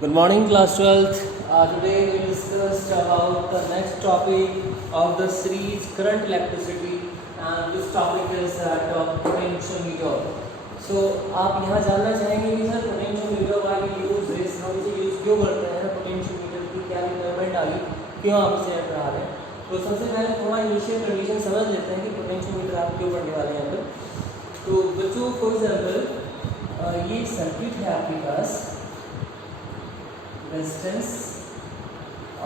Good morning, class 12th. Today we discussed about the next topic of the series current electricity, and this topic is potentiometer. So आप यहाँ जानना चाहेंगे कि sir potentiometer का use है, हम इसे यूज क्यों करते हैं, पोटेंशियोमीटर की क्या रिक्वायरमेंट आई, क्यों आप इसे पढ़ा रहे हैं. तो सबसे पहले थोड़ा इनिशियल कंडीशन समझ लेते हैं कि पोटेंशियोमीटर आप क्यों पढ़ने वाले हैं यहाँ पर. तो बच्चों फॉर एग्जाम्पल ये सर्किट है आपके पास रेजिस्टेंस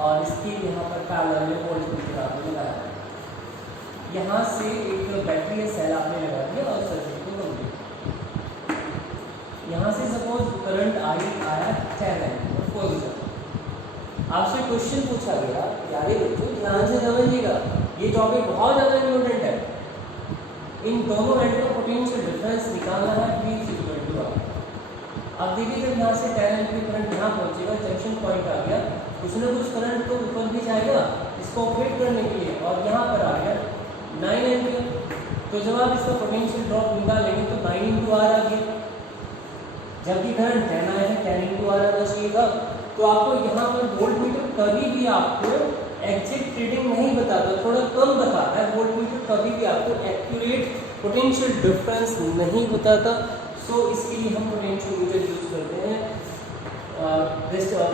और इसके यहाँ पर पैरेलल में वोल्टमीटर आपने लगाया है. यहाँ से एक बैटरी सेल आपने लगा दिया और सर्किट को कंप्लीट. यहाँ से सपोज करंट आया 10 एम्पीयर फॉर एग्जाम्पल. आपसे क्वेश्चन पूछा गया, यार बच्चों ध्यान से समझिएगा, ये टॉपिक बहुत ज़्यादा इम्पोर्टेंट है. इन दोनों एंड का पोटेंशियल डिफरेंस निकालना है. प्लीज अब देखिए जब यहाँ से 10 एम्पीयर करंट यहाँ पहुँचेगा, जंक्शन पॉइंट आ गया, कुछ ना कुछ करंट तो ऊपर भी जाएगा इसको ऑपरेट करने के लिए, और यहाँ पर आ गया 9 एम्पीयर. तो जब आप इसका पोटेंशियल ड्रॉप निकालेंगे तो 9 इंटू आर आ गया, जबकि करंट 10 आया है, 10 इंटू आर आना चाहिए था. तो आपको यहाँ पर वोल्टमीटर कभी भी आपको एग्जैक्ट रीडिंग नहीं बताता, थोड़ा कम बताता है. वोल्टमीटर कभी भी आपको एक्यूरेट पोटेंशियल डिफरेंस नहीं बताता. तो इसके लिए हम पोटेंशियोमीटर यूज करते हैं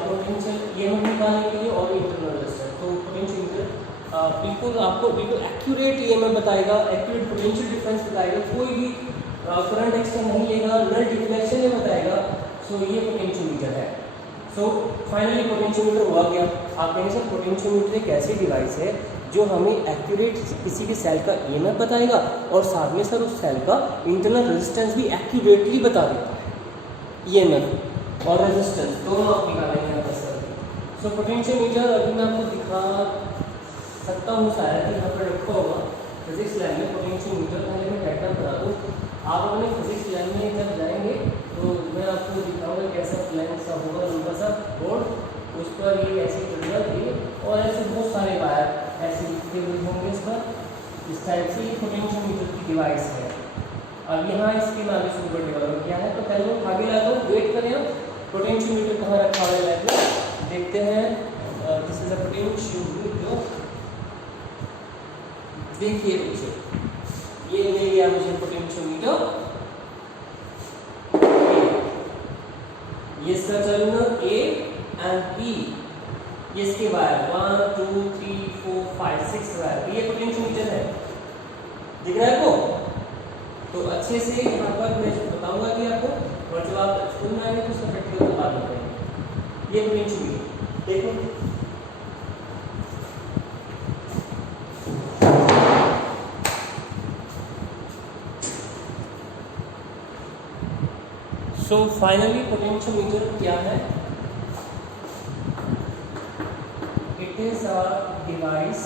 पोटेंशियल ये हम निकालने के लिए और इंटरनल रेजिस्टेंस. तो पोटेंशियोमीटर बिल्कुल आपको बिल्कुल एक्यूरेट ईएमएफ बताएगा, एक्यूरेट पोटेंशियल डिफरेंस बताएगा, कोई भी करंट एक्सटेंड नहीं लेगा, नल डिफ्लेक्शन में बताएगा. सो ये पोटेंशियोमीटर है. सो फाइनली पोटेंशियोमीटर हुआ क्या. आप कहेंगे सर पोटेंशियोमीटर एक ऐसी डिवाइस है जो हमें एक्यूरेट किसी भी सेल का ईएमएफ बताएगा और साथ में सर उस सेल का इंटरनल रेजिस्टेंस भी एक्यूरेटली बता देता है. ईएमएफ और रेजिस्टेंस दोनों आप निकालेंगे यहाँ पर सर. सो पोटेंशियोमीटर अभी मैं आपको दिखा सकता हूँ, शायद यहाँ पर रखा होगा फिजिक्स लैब में पोटेंशियोमीटर. पहले मैं डायग्राम बना दूँ. आप अपने फिजिक्स लैब में जब जाएंगे तो मैं आपको दिखाऊंगा कैसा प्लान सा होगा, लंबा सा बोर्ड, उस पर ये ऐसी टर्मिनल थी और ऐसे बहुत सारे वायर ऐसे लिखे हुए होंगे इस पर. इस टाइप से ये पोटेंशियोमीटर की डिवाइस है. अब यहाँ इसके नाम से ऊपर डेवलप किया है. तो पहले मैं आगे लाता हूँ, वेट करें. हम पोटेंशियोमीटर कहाँ रखा हुआ है लैब में देखते हैं. This is a potentiometer. देखिए बच्चों ये मिल गया मुझे पोटेंशियोमीटर. ये इसका टर्मिनल ए एंड बी, ये इसके वायर 1 2 3 4 5 6 वायर, ये पोटेंशियोमीटर है. दिख रहा है आपको? तो अच्छे से यहाँ पर मैं बताऊंगा कि आपको, और जब आप स्कूल में आएंगे तो उसका प्रैक्टिकल बात बताएंगे. ये पोटेंशियोमीटर देखो. सो फाइनली पोटेंशियोमीटर क्या है? It is a device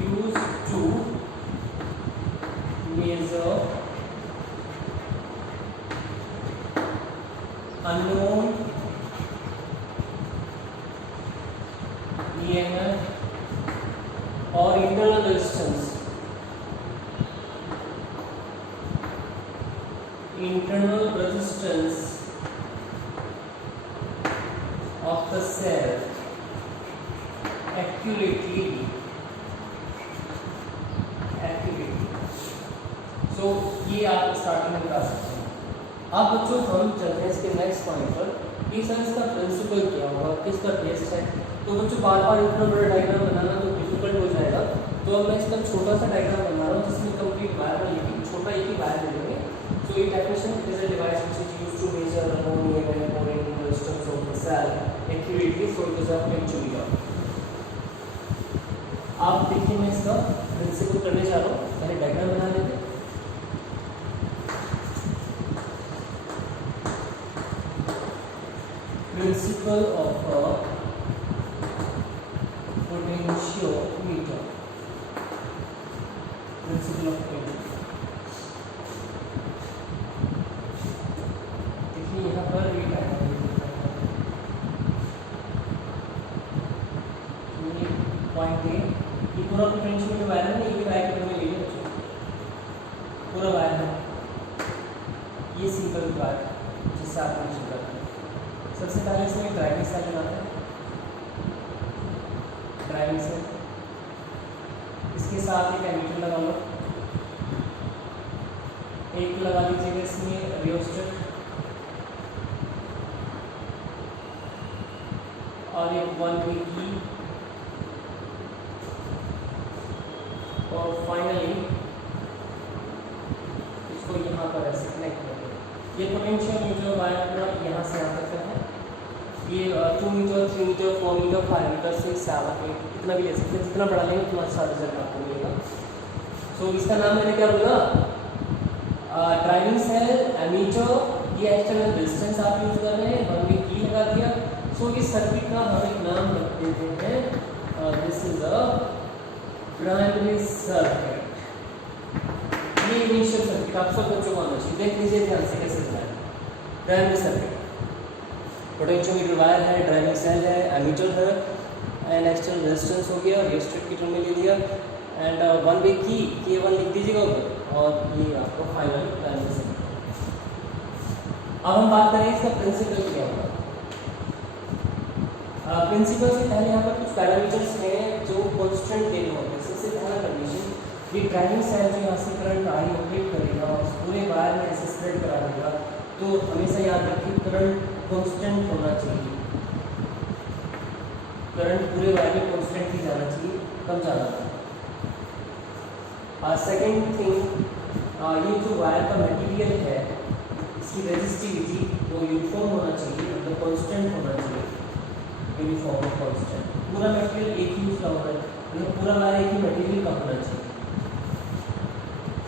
used to measure unknown EMF or internal resistance of the cell accurately. So ये आप स्टार्टिंग में बता सकते हैं. अब बच्चों हम चलते हैं इसके नेक्स्ट पॉइंट पर कि सर इसका प्रिंसिपल क्या होगा, किसका टेस्ट है. तो बच्चों बार बार इतना बड़ा डायग्राम बनाना तो डिफिकल्ट हो जाएगा. तो अब मैं इसका छोटा सा डायग्राम बना रहा हूँ जिसमें कंप्लीट वायर में लेकिन छोटा एक ही वायर ले लेंगे. So ये definition is a device which is used to measure the known EMF or internal resistance of the cell accurately. So it is a potentiometer. आप देखिए मैं इसका प्रिंसिपल करने जा रहा हूँ. पहले डायग्राम बना लेते हैं. Principle of a potentiometer. Principle of potentiometer. यहाँ पर ये पॉइंट है, ये पूरा पोटेंशियोमीटर वायर है. ये वायर को हमें ले लीजिए पूरा वायर है. ये सिंपल बात जिससे आप मेंशन करते हैं। सबसे पहले इसमें ड्राइविंग सेल लगाते हैं, ड्राइविंग सेल, इसके साथ एक एमीटर लगा लो, एक लगा लीजिएगा इसमें रियोस्टेट और एक 1 वे की, और फाइनली इसको यहाँ पर ऐसे कनेक्ट कर दो। ये पोटेंशियल मीटर वायर पूरा यहाँ से आ सकता है, ये 2 मीटर, 3 मीटर, 4 मीटर, 5 मीटर से 7, 8 कितना भी ले सकते हैं, जितना बड़ा लेंगे उतना अच्छा रिजल्ट आपको मिलेगा। सो इसका नाम मैंने क्या बोला, ड्राइविंग सेल, एमीटर, ये एक्सटर्नल रेजिस्टेंस आप यूज कर रहे हैं, 1 वे की लगा दिया। सो इस सर्किट का हम एक नाम रख देते हैं, this is a primary circuit. ये इनिशियल सर्किट आप सब बच्चों को आना चाहिए, देख लीजिए ध्यान से कैसे बनाए। प्राइमरी सर्किट, पोटेंशियोमीटर वायर है, ड्राइविंग सेल है, एमीटर है, एंड एक्सटर्नल रेजिस्टेंस हो गया, रियोस्टेट की टर्म में ले लिया, एंड 1 वे की K1 लिख दीजिएगा उधर, और ये आपको फाइनल प्राइमरी सर्किट। अब हम बात करें इसका प्रिंसिपल क्या होगा। प्रिंसिपल से पहले यहाँ पर कुछ पैरामीटर्स हैं जो कांस्टेंट देने होते हैं। सबसे पहला कंडीशन, ये ड्राइविंग सेल जो यहाँ से करंट आई ऑपरेट करेगा और पूरे वायर में ऐसे स्प्रेड करा देगा, तो हमेशा याद रखिए करंट कांस्टेंट होना चाहिए, करंट पूरे वायर में कांस्टेंट ही जाना चाहिए, कम ज़्यादा। सेकेंड थिंग, ये जो वायर का मटेरियल है इसकी रेजिस्टिविटी वो यूनिफॉर्म होना चाहिए, मतलब कांस्टेंट होना चाहिए, यूनिफॉर्म कांस्टेंट। पूरा मटेरियल एक ही यूज का होना है, मतलब पूरा वायर एक ही मटेरियल का होना चाहिए,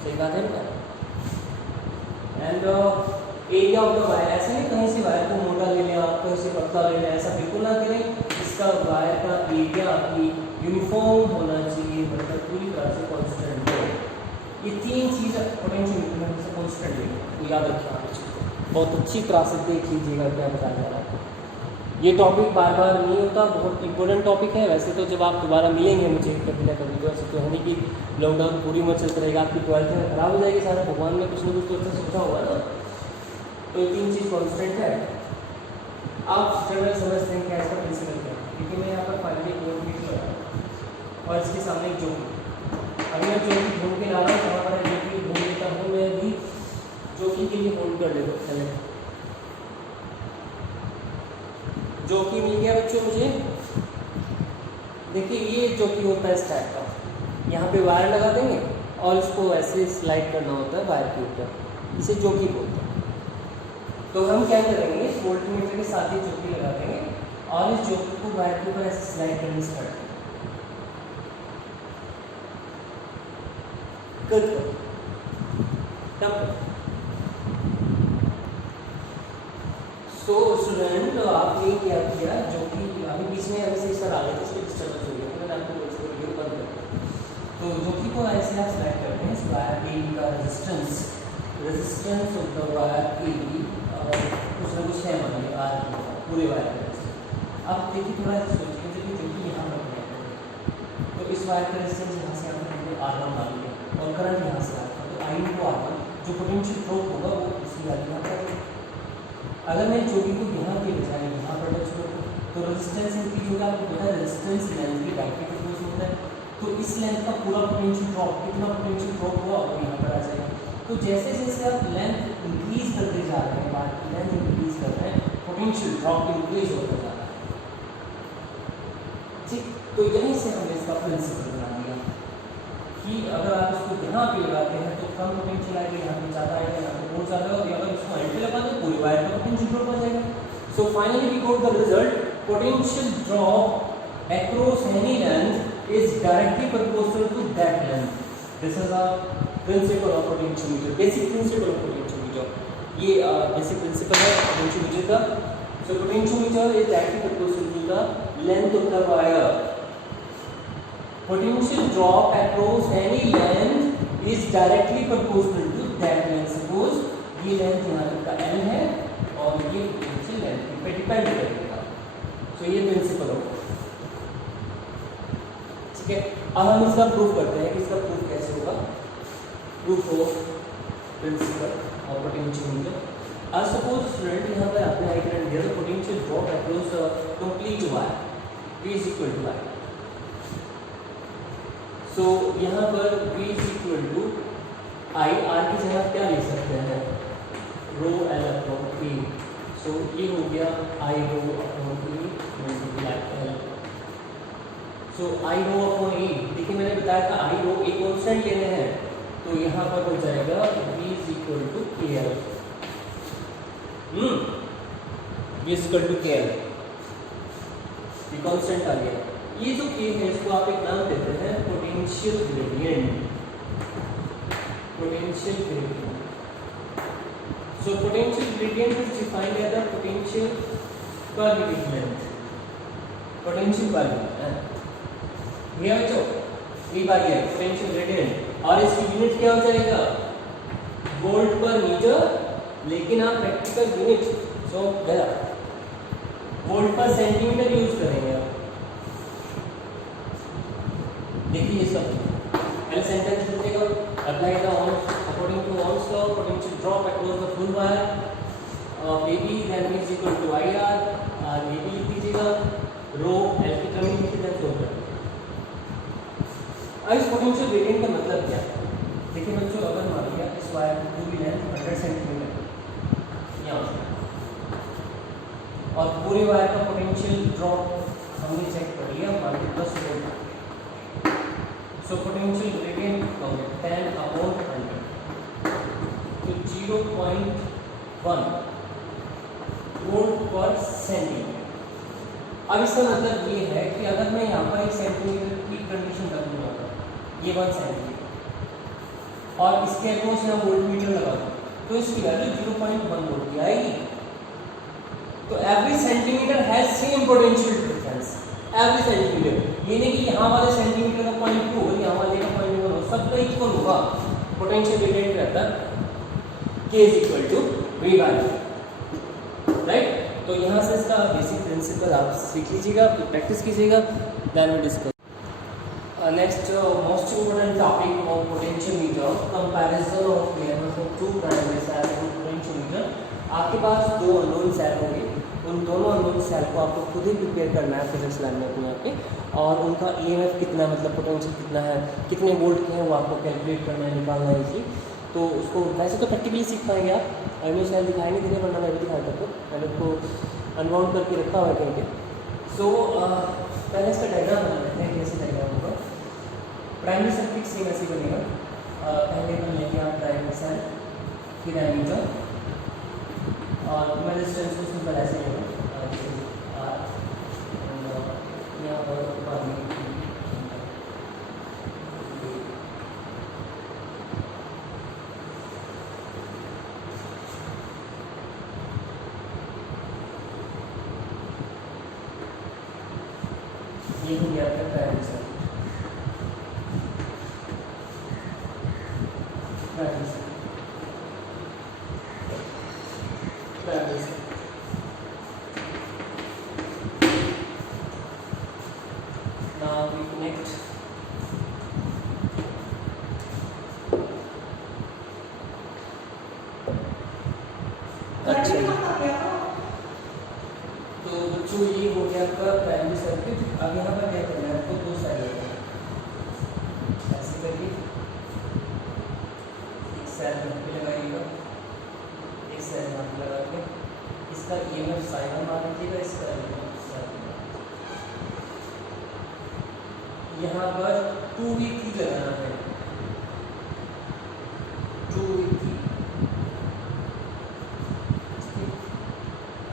सही बात है क्या। And area of the wire, ऐसा नहीं कहीं से वायर को मोटा ले लें आप, कहीं से पतला ले लें, ऐसा बिल्कुल ना करें। इसका वायर का एरिया आपकी यूनिफॉर्म होना चाहिए, मतलब पूरी तरह से कांस्टेंट हो। ये 3 चीज़ पोटेंशियोमीटर में से कांस्टेंट है, याद रखिए आप इसको, बहुत अच्छी तरह से देख लीजिएगा क्या बताया जा रहा है। ये टॉपिक बार बार नहीं होता, बहुत इंपॉर्टेंट टॉपिक है। वैसे तो जब आप दोबारा मिलेंगे मुझे कभी ना कभी, तो ऐसे तो है नहीं कि लॉकडाउन पूरी उम्र चलता रहेगा, आपकी 12th में खराब हो जाएगी सारा, भगवान ने कुछ ना कुछ तो अच्छा सोचा होगा ना। तो ये 3 चीज़ कांस्टेंट है। आप जनरल समझते हैं क्या इसका प्रिंसिपल क्या है, क्योंकि मैं यहाँ पर फाइनली बोर्ड भी लगा और इसके सामने एक जोकी, अभी मैं जोकी ढूंढ के ला रहा हूँ, कहाँ पर है जोकी ढूंढ लेता हूँ मैं अभी, जोकी के लिए होल्ड कर लेता हूँ पहले। जोकी मिल गया बच्चों मुझे, देखिए ये जोकी होता है इस टाइप का, यहाँ पे वायर लगा देंगे और इसको ऐसे स्लाइड करना होता है वायर के ऊपर, इसे जोकी बोलते हैं। तो हम क्या करेंगे, वोल्टमीटर के साथ ही जोकी लगा देंगे और इस जोकी को वायर के ऊपर ऐसे स्लाइड करने स्टार्ट करेंगे। सो स्टूडेंट, आपने क्या किया, जो कि अभी बीच में ऐसे सर आ गए थे, इसमें डिस्टर्बेंस हो गया, तो मैंने आपको इसको वीडियो बंद कर दिया। तो जोकी को ऐसे आप सेलेक्ट करते हैं, इस वायर ए का रेजिस्टेंस ऑफ द वायर ए कुछ ना कुछ है, मानिए आर पूरे वायर का रेजिस्टेंस। अब देखिए थोड़ा सा सोचिए, जब जोकी यहाँ पर है तो इस वायर का रेजिस्टेंस यहाँ से आप R1 मान लिया और करंट यहाँ से आता है, तो I को R1 जो पोटेंशियल ड्रॉप होगा वो इसी वैल्यू यहाँ पर। अगर मैं जोकी को यहाँ के बजाय यहाँ पर टच करूँ तो रेजिस्टेंस इंक्रीज होगा, आपको पता है रेजिस्टेंस लेंथ के डायरेक्टली प्रोपोर्शनल होता है, तो इस लेंथ का पूरा पोटेंशियल ड्रॉप, कितना पोटेंशियल ड्रॉप हुआ वो यहाँ पर आ जाएगा। तो जैसे जैसे आप लेंथ इंक्रीज करते जा रहे हैं, बात की लेंथ इंक्रीज कर रहे हैं, पोटेंशियल ड्रॉप इंक्रीज होता जा रहा है, ठीक। तो यहीं से हमने इसका प्रिंसिपल बना दिया कि अगर आप इसको यहाँ पे लगाते हैं तो कम पोटेंशियल आएगा, यहाँ पे ज़्यादा आएगा, यहाँ पे बहुत ज़्यादा होगा, अगर इसको एंटी लगा दें पूरी वायर का पोटेंशियल ड्रॉप आ जाएगा। So finally we got the result, potential drop across any length is directly proportional to that length. This is a principle of potentiometer, basic principle of potentiometer. ये basic principle है potentiometer का। So potentiometer is directly proportional to the length of the wire. Potential drop across any length is directly proportional to that length. Suppose ये length यहाँ तक का L है और ये potential length पे depend करेगा। So ये principle होगा, ठीक है। अब हम इसका प्रूफ करते हैं कि इसका प्रूफ कैसे होगा, proof of principle of potentiometer. Suppose student यहाँ पर आपने आई करंट दिया, potential drop across complete wire V is equal to I। So यहाँ पर V is equal to I, R की जगह क्या ले सकते हैं, rho L upon E। So ये हो गया I rho upon E multiply L। So I rho upon E, देखिए मैंने बताया था I रो एक कांस्टेंट लेने हैं, तो यहाँ पर हो जाएगा V is equal to KL। V is equal to KL, ये कांस्टेंट आ गया। ये जो K है इसको आप एक नाम देते हैं potential gradient. Potential gradient. So potential gradient is defined as the potential per unit length. Potential value ये बच्चों ये बात है पोटेंशियल ग्रेडियंट, और इसकी यूनिट क्या हो जाएगा, वोल्ट पर मीटर, लेकिन आप प्रैक्टिकल यूनिट सो गया वोल्ट पर सेंटीमीटर यूज करेंगे आप। देखिए ये सब पहले सेंटेंस लिखिएगा, apply the Ohm's according to Ohm's law potential drop across the full wire of AB then V is equal to IR। AB लिख दीजिएगा, रो L की टर्म लिख दीजिए, सो कर। अब इस पोटेंशियल ग्रेडियंट का मतलब क्या है, देखिए बच्चों अगर मान लिया इस वायर की पूरी लेंथ 100 सेंटीमीटर यहाँ से, और पूरे वायर का पोटेंशियल ड्रॉप हमने चेक कर लिया मान लो 10 वोल्ट। सो पोटेंशियल ग्रेडियंट हो गया 10 अपॉन 100, तो 0.1 वोल्ट पर सेंटीमीटर। अब इसका मतलब ये है कि अगर मैं यहाँ पर 1 सेंटीमीटर की कंडीशन रखूँगा, ये 1 सेंटीमीटर, और इसके अक्रॉस मैं वोल्टमीटर लगा दूँ, तो इसकी वैल्यू 0.1 वोल्ट की आएगी। तो every centimetre has same potential difference, every centimetre, ये नहीं कि यहाँ वाले सेंटीमीटर का 0.2 और यहाँ वाले का 0.1 हो, सबका इक्वल होगा। पोटेंशियल ग्रेडियंट रहता है K is equal to V by, right. तो यहाँ से इसका बेसिक प्रिंसिपल आप सीख लीजिएगा, प्रैक्टिस कीजिएगा, then we discuss. Next most important topic of potentiometer, comparison of levels of two primary cell and potentiometer. आपके पास दो अननोन सेल होंगे, उन दोनों अननोन सेल को आपको खुद ही प्रिपेयर करना है फिजिक्स लैब में अपने आपके, और उनका EMF कितना, मतलब पोटेंशियल कितना है, कितने वोल्ट के हैं, वो आपको कैलकुलेट करना है, निकालना है इसी। तो उसको वैसे तो प्रैक्टिकली सीख पाएंगे आप, अभी शायद दिखाई नहीं देंगे, वरना मैं भी दिखाता हूँ, मैंने उसको अनबाउंड करके रखा हुआ है कहीं पे। सो पहले इसका डायग्राम बना लेते हैं, कैसे डायग्राम होगा। प्राइमरी सर्किट सेम ऐसे बनेगा, पहले बन लेंगे आप प्राइमरी सेल की डायमीटर, और मैं डिस्टेंस को सिंपल ऐसे लेंगे R, यहाँ पर ये हो गया आपका primary cell. Now we connect अच्छा, तो बच्चों ये हो गया आपका प्राइमरी सर्किट। अब यहाँ पर क्या करना है आपको, दो साइड ऐसे करिए, एक साइड यहाँ पे लगाइएगा, एक साइड यहाँ पे लगा के इसका EMF साइन मार लीजिएगा, इसका EMF साइन। यहाँ पर 2V लगाना है, 2V,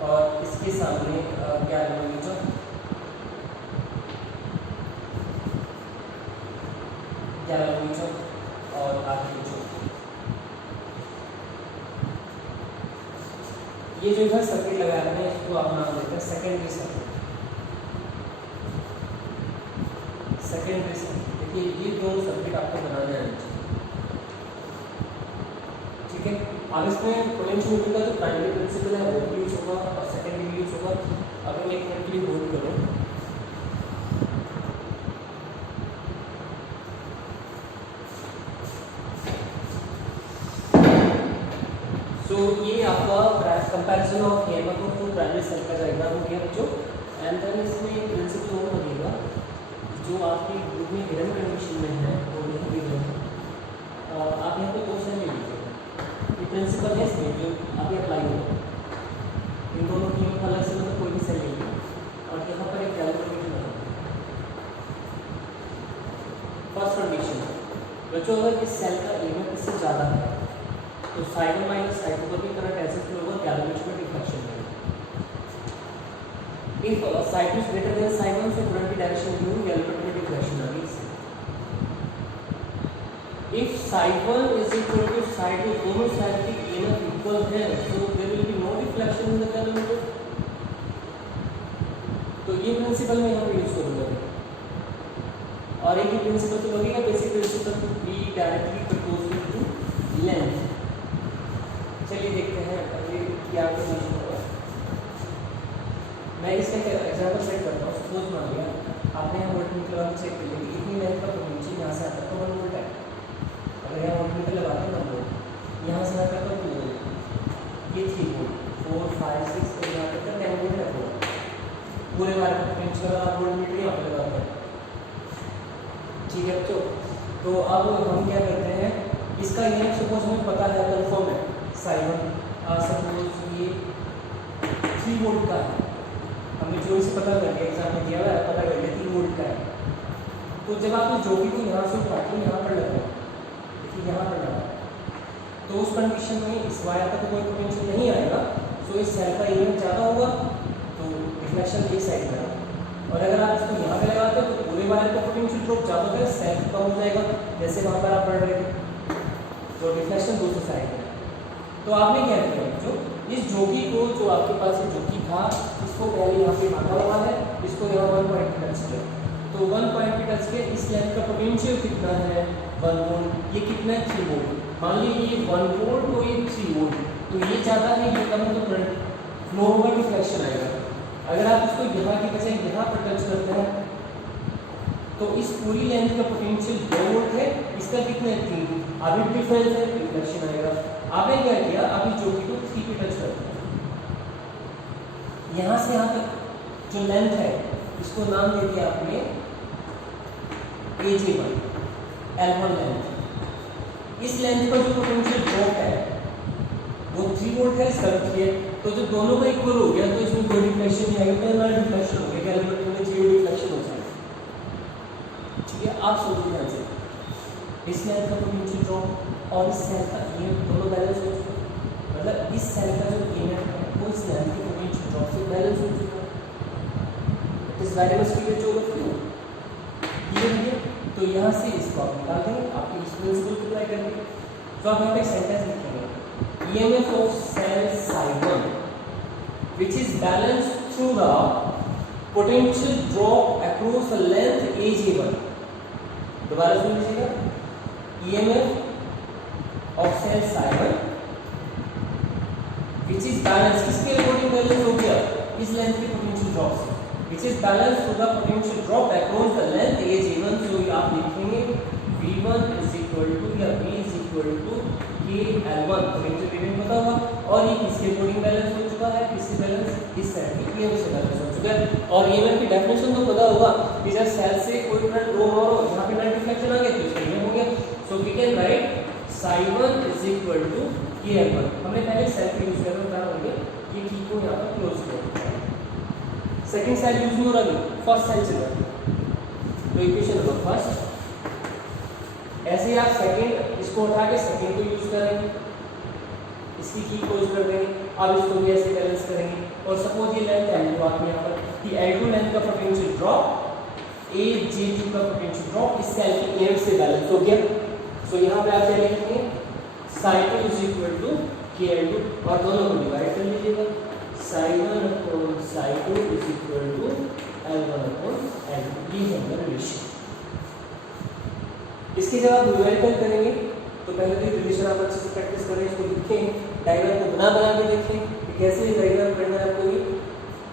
और इसके सामने क्या लगाएंगे, और आगे ये जो है सर्किट लगाया हमने, इसको आप नाम देते हैं सेकेंडरी सर्किट। सेकेंडरी सर्किट, देखिए ये दोनों सर्किट आपको बनाने आना चाहिए, ठीक है। अब इसमें पोटेंशियोमीटर का जो प्राइमरी प्रिंसिपल है वो भी यूज होगा और सेकेंडरी भी यूज होगा। अगर मैं एक मिनट के लिए होल्ड करूँ, तो ये आपका comparison of EMF two primary cell का डायग्राम हो गया बच्चों। एंड देन इसमें प्रिंसिपल और लगेगा जो आपकी ग्रुप में गिवन कंडीशन में है वो नहीं गिवन है। आप यहाँ पे दो सेल ले लीजिए, ये प्रिंसिपल है इसमें जो अभी अप्लाई होगा। इन दोनों की अलग से मतलब कोई भी सेल लीजिए और यहाँ पर एक कैलकुलेटर लगा। फर्स्ट कंडीशन बच्चों, अगर इस सेल का ईएमएफ इससे ज़्यादा है तो साइड माइनस साइड पर भी करंट ऐसे फ्लो होगा, कैलकुलेशन में डिफ्लेक्शन है। If side is greater than side 1, so current की डायरेक्शन जो है कैलकुलेटर में डिफ्लेक्शन आ गई। If side 1 is equal to side 2, दोनों साइड की ईएमएफ इक्वल है, so there will be no deflection in the calculator. तो ये प्रिंसिपल में हम यूज करूँगा और एक ही प्रिंसिपल तो लगेगा, basic principle to be directly proportional to length. चलिए देखते हैं ये क्या कंडीशन होगा। मैं इसका एग्जांपल सेट करता हूँ। सपोज मान लिया आपने यहाँ वोल्टमीटर वाला चेक कर लिया, इतनी लेंथ का पोटेंशियल यहाँ से आता है तो 1 वोल्ट है। अगर यहाँ वोल्टमीटर लगाते हैं 1 वोल्ट, यहाँ से आता है तो 2 वोल्ट, ये 3 वोल्ट, 4 5 6 और यहाँ तक का 10 वोल्ट है। पूरे वायर का पोटेंशियल आप वोल्टमीटर यहाँ पे लगाते हैं, ठीक है बच्चों। तो अब हम क्या करते हैं, इसका ये सपोज हमें पता है कन्फर्म है साइड 1 सपोज ये 3 वोल्ट का है, हमने जो इसे पता कर लिया, एग्जाम में दिया हुआ है, पता कर लिया 3 वोल्ट का है। तो जब आपने जो भी को यहाँ से उठाकर यहाँ पर लगाया, देखिए यहाँ पर लगा, तो उस कंडीशन में इस वायर का तो कोई पोटेंशियल नहीं आएगा, सो इस सेल का ईएमएफ ज़्यादा होगा तो रिफ्लेक्शन एक साइड में आएगा। और अगर आप इसको यहाँ पे लगाते हो तो पूरे वायर का पोटेंशियल ड्रॉप ज़्यादा होगा, सेल कम हो जाएगा, जैसे वहाँ पर आप पढ़ रहे थे, तो रिफ्लेक्शन दूसरी साइड में। तो आपने क्या किया जो इस जोगी को, जो आपके पास जोगी था, इसको पहले यहाँ पे बांधा हुआ है, इसको यहाँ 1 पॉइंट पे टच किया, तो 1 पॉइंट पे टच किया, इस लेंथ का पोटेंशियल कितना है 1 वोल्ट, ये कितना है 3 वोल्ट। मान लीजिए ये 1 वोल्ट और ये 3 वोल्ट, तो ये ज़्यादा है ये कम है, तो करंट फ्लो होगा, डिफ्लेक्शन आएगा। अगर आप इसको यहाँ की बजाय यहाँ पर टच करते हैं तो इस पूरी लेंथ का पोटेंशियल 2 वोल्ट है, इसका कितना है 3, अभी डिफरेंस है, डिफ्लेक्शन आएगा। आपने क्या किया, अभी जोगी को 3 पे टच करते हैं, यहाँ से यहाँ तक जो लेंथ है इसको नाम दे दिया आपने AJ1 L1 लेंथ। इस लेंथ पर जो पोटेंशियल ड्रॉप है वो 3 वोल्ट है, इसका है, तो जो दोनों का इक्वल हो गया तो इसमें कोई डिफ्लेक्शन नहीं आएगा, तो नल डिफ्लेक्शन हो गया, कैलकुलेटर में 0 डिफ्लेक्शन हो जाएगा। ठीक है, आप सोचो ध्यान से, इस लेंथ का पोटेंशियल ड्रॉप और इस सेल का ईएमएफ दोनों बैलेंस हो चुका, मतलब इस सेल का जो ईएमएफ है वो इस लेंथ के पोटेंशियल ड्रॉप से बैलेंस हो चुका। इस वेरी मच क्लियर जो क्लियर, तो यहाँ से इसको आप निकाल देंगे, आपके इस प्रिंसिपल को अप्लाई करेंगे। तो आप यहाँ पे एक सेंटेंस लिखेंगे, EMF of cell psi1 which is balanced through the potential drop across the length AJ1। दोबारा सुन लीजिएगा, EMF of cell psi1 which is balanced, किसके अकॉर्डिंग बैलेंस हो गया, इस लेंथ के पोटेंशियल ड्रॉप से, which is balanced through the potential drop across the length AJ1। तो आप लिखेंगे V1 is equal to या V is equal to KL1, potential gradient पता होगा, और ये किसके अकॉर्डिंग बैलेंस हो चुका है, किससे बैलेंस, इस साइड की EMF से बैलेंस हो चुका है। और EMF की डेफिनेशन तो पता होगा कि जब सेल से कोई करंट फ्लो हो रहा हो, यहाँ पे करंट डिफ्लेक्शन आ गया तो इसका EMF हो गया, so we can write psi1 is equal to KL1। हमने पहले सेल का यूज किया था, हो गया ये की को यहाँ पर क्लोज किया, सेकंड सेल यूज नहीं हो रहा, फर्स्ट सेल चल रहा है, तो इक्वेशन नंबर फर्स्ट, ऐसे ही आप सेकंड इसको उठा के सेकंड को यूज करेंगे, इसकी की को यूज कर देंगे, अब इसको भी ऐसे बैलेंस करेंगे। और सपोज ये लेंथ L2 आपने यहाँ पर कि L2 लेंथ का पोटेंशियल ड्रॉप AJ2 का पोटेंशियल ड्रॉप इस सेल की EMF से बैलेंस हो गया। सो यहाँ पे आप क्या लिखेंगे, psi2 is equal to KL2 और दोनों को डिवाइड कर लीजिएगा, psi1 upon psi2 is equal to L1 upon L2, ये है रिलेशन। इसकी जब आप न्यूमेरिकल करेंगे तो पहले तो रिलेशन आप अच्छे से प्रैक्टिस करें, इसको लिखें, डायग्राम को बना के देखें कि कैसे डायग्राम करना है आपको ये।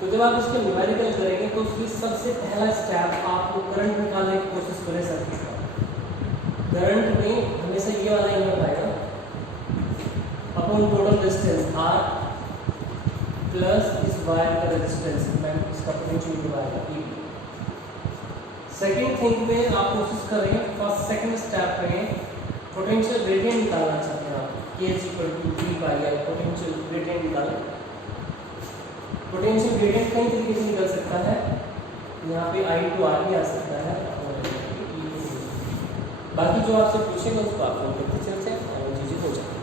तो जब आप इसको न्यूमेरिकल करेंगे तो उसकी सबसे पहला स्टेप आपको करंट निकालने की कोशिश करें सर्किट का। करंट में हमेशा ये वाला EMF आएगा, upon total resistance R plus इस वायर का रेजिस्टेंस, मैं इसका पोटेंशियल दिखाएगा E। सेकेंड थिंग में आप कोशिश करेंगे, फर्स्ट सेकंड स्टेप में पोटेंशियल ग्रेडियंट निकालना चाहते हैं आप, K = V by I, potential gradient निकालें। पोटेंशियल ग्रेडियंट कई तरीके से निकल सकता है, यहाँ पे I × R भी आ सकता है, बाकी जो आपसे पूछेगा उसको आप लोग करते चलते हैं और वो चीज़ें हो जाएंगी।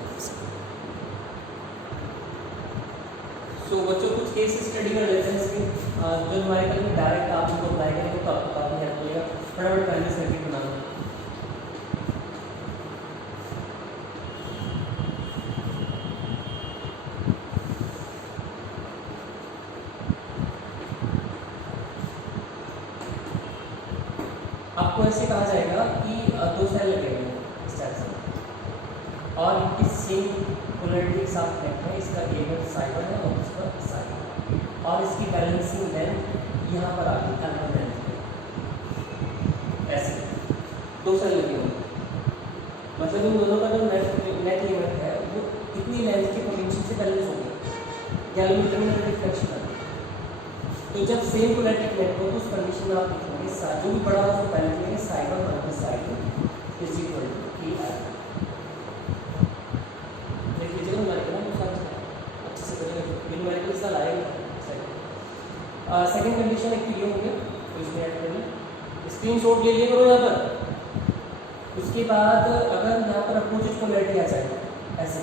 सो बच्चों कुछ केस स्टडी कर लेते हैं इसके, जो हमारे कल में डायरेक्ट आप उनको अप्लाई करेंगे तो आपको काफ़ी हेल्प मिलेगा। फटाफट पहले सर्किट बनाना। आपको ऐसे कहा जाएगा कि दो सेल लगेंगे इस टाइप से और इनकी सेम पोलैरिटी के साथ कनेक्ट है, इसका A1 साइबर है और इसका साइबर, और इसकी बैलेंसिंग लेंथ यहाँ पर आ गई L1 लेंथ पे, ऐसे दो सेल लगे होंगे, मतलब इन दोनों का जो नेट ईएमएफ है वो इतनी लेंथ के पोटेंशियल से बैलेंस हो गया, गैल्वेनिक रिफ्लेक्शन है। तो जब सेम पोलैरिटी कनेक्ट हो तो उस कंडीशन में आप लिखेंगे जो भी बड़ा हो उसको पहले लिखेंगे cyber minus cyber is equal to KI। देख लीजिएगा न्यूमेरिकल है, तो अच्छे से करेंगे, न्यूमेरिकल साल आएगा। सेकंड कंडीशन एक ये हो गया, तो इसमें ऐड कर लें, स्क्रीनशॉट ले लिए करो यहाँ पर। उसके बाद अगर यहाँ पर अपोजिट पोलैरिटी आ जाए ऐसे,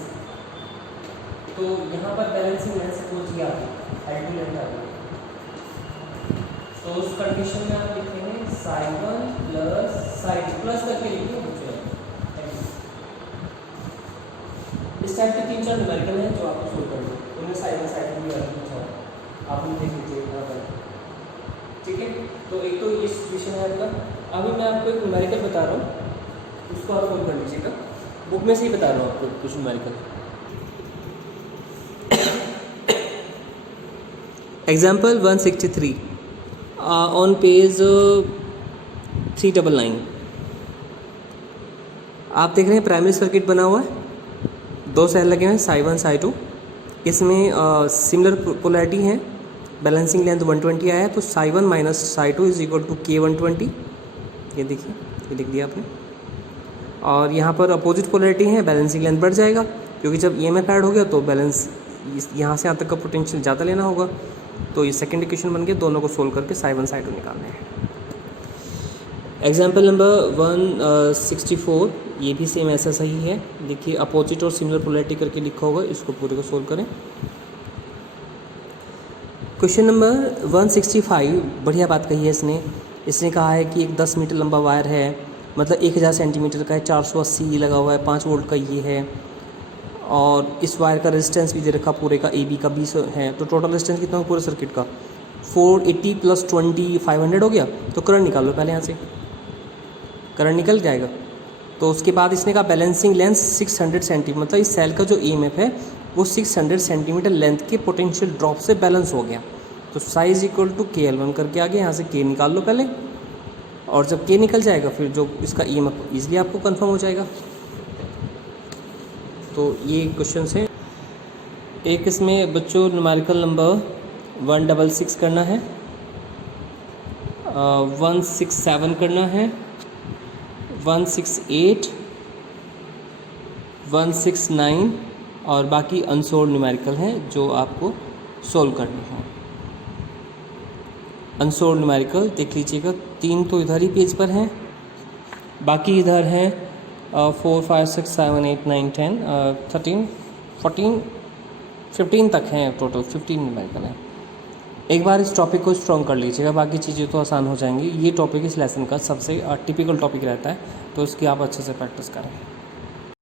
तो यहाँ पर बैलेंसिंग लेंथ सपोज ये आ गई, L2 लेंथ आ गई, तो उस कंडीशन में आप लिखेंगे साइ1 प्लस साइ2 प्लस करके लिखिए मुझे। इस टाइप के 3-4 न्यूमेरिकल हैं जो आपको सोल्व करना है, उनमें साइ1 साइ2 भी पूछा है, आप उन्हें देख लीजिए यहाँ पर, ठीक है। तो एक तो ये सिचुएशन है आपका। अभी मैं आपको एक न्यूमेरिकल बता रहा हूँ, उसको आप सोल्व कर लीजिएगा, बुक में से ही बता रहा हूँ आपको कुछ न्यूमेरिकल। Example 163 on page 399। आप देख रहे हैं प्राइमरी सर्किट बना हुआ है, दो सेल लगे हैं साइ1 साइ2, इसमें सिमिलर पोलैरिटी है, बैलेंसिंग लेंथ 120 आया है, तो psi minus psi is equal to K120, ये देखिए ये लिख दिया आपने। और यहाँ पर अपोजिट पोलैरिटी है, बैलेंसिंग लेंथ बढ़ जाएगा क्योंकि जब EMF ऐड हो गया तो बैलेंस यहाँ से यहाँ तक का पोटेंशियल ज़्यादा लेना होगा, तो ये सेकंड इक्वेशन बन के दोनों को सोल्व करके साइ1 साइ2 निकालने हैं। एग्जाम्पल नंबर 164, ये भी सेम ऐसा सही है, देखिए अपोजिट और सिमिलर पोलैरिटी करके लिखा होगा, इसको पूरे को सोल्व करें। क्वेश्चन नंबर 165, बढ़िया बात कही है इसने कहा है कि एक 10 मीटर लंबा वायर है, मतलब 1000 सेंटीमीटर का है, 480 लगा हुआ है, 5 वोल्ट का ये है, और इस वायर का रेजिस्टेंस भी दे रखा पूरे का AB का 20 है, तो टोटल रेजिस्टेंस कितना हो पूरे सर्किट का 480 + 20 500 हो गया। तो करंट निकाल लो पहले, यहाँ से करंट निकल जाएगा। तो उसके बाद इसने कहा बैलेंसिंग लेंथ 600 सेंटीमीटर, मतलब इस सेल का जो EMF है वो 600 सेंटीमीटर लेंथ के पोटेंशियल ड्रॉप से बैलेंस हो गया, तो साइज इक्वल टू KL1 करके आगे, यहाँ से K निकाल लो पहले, और जब K निकल जाएगा फिर जो इसका EMF ईजिली आपको कंफर्म हो जाएगा। तो ये क्वेश्चन है। एक इसमें बच्चों न्यूमेरिकल नंबर 166 करना है, 167 करना है, 168, 169 और बाकी अनसोल्व न्यूमेरिकल हैं जो आपको सोल्व करने हैं। अनसोल्व न्यूमेरिकल देख लीजिएगा, 3 तो इधर ही पेज पर हैं, बाकी इधर हैं 4 5 6 7 8 9 10 13 14 15 तक हैं, टोटल 15 न्यूमेरिकल हैं। एक बार इस टॉपिक को स्ट्रॉन्ग कर लीजिएगा, बाकी चीज़ें तो आसान हो जाएंगी। ये टॉपिक इस लेसन का सबसे टिपिकल टॉपिक रहता है, तो इसकी आप अच्छे से प्रैक्टिस करें।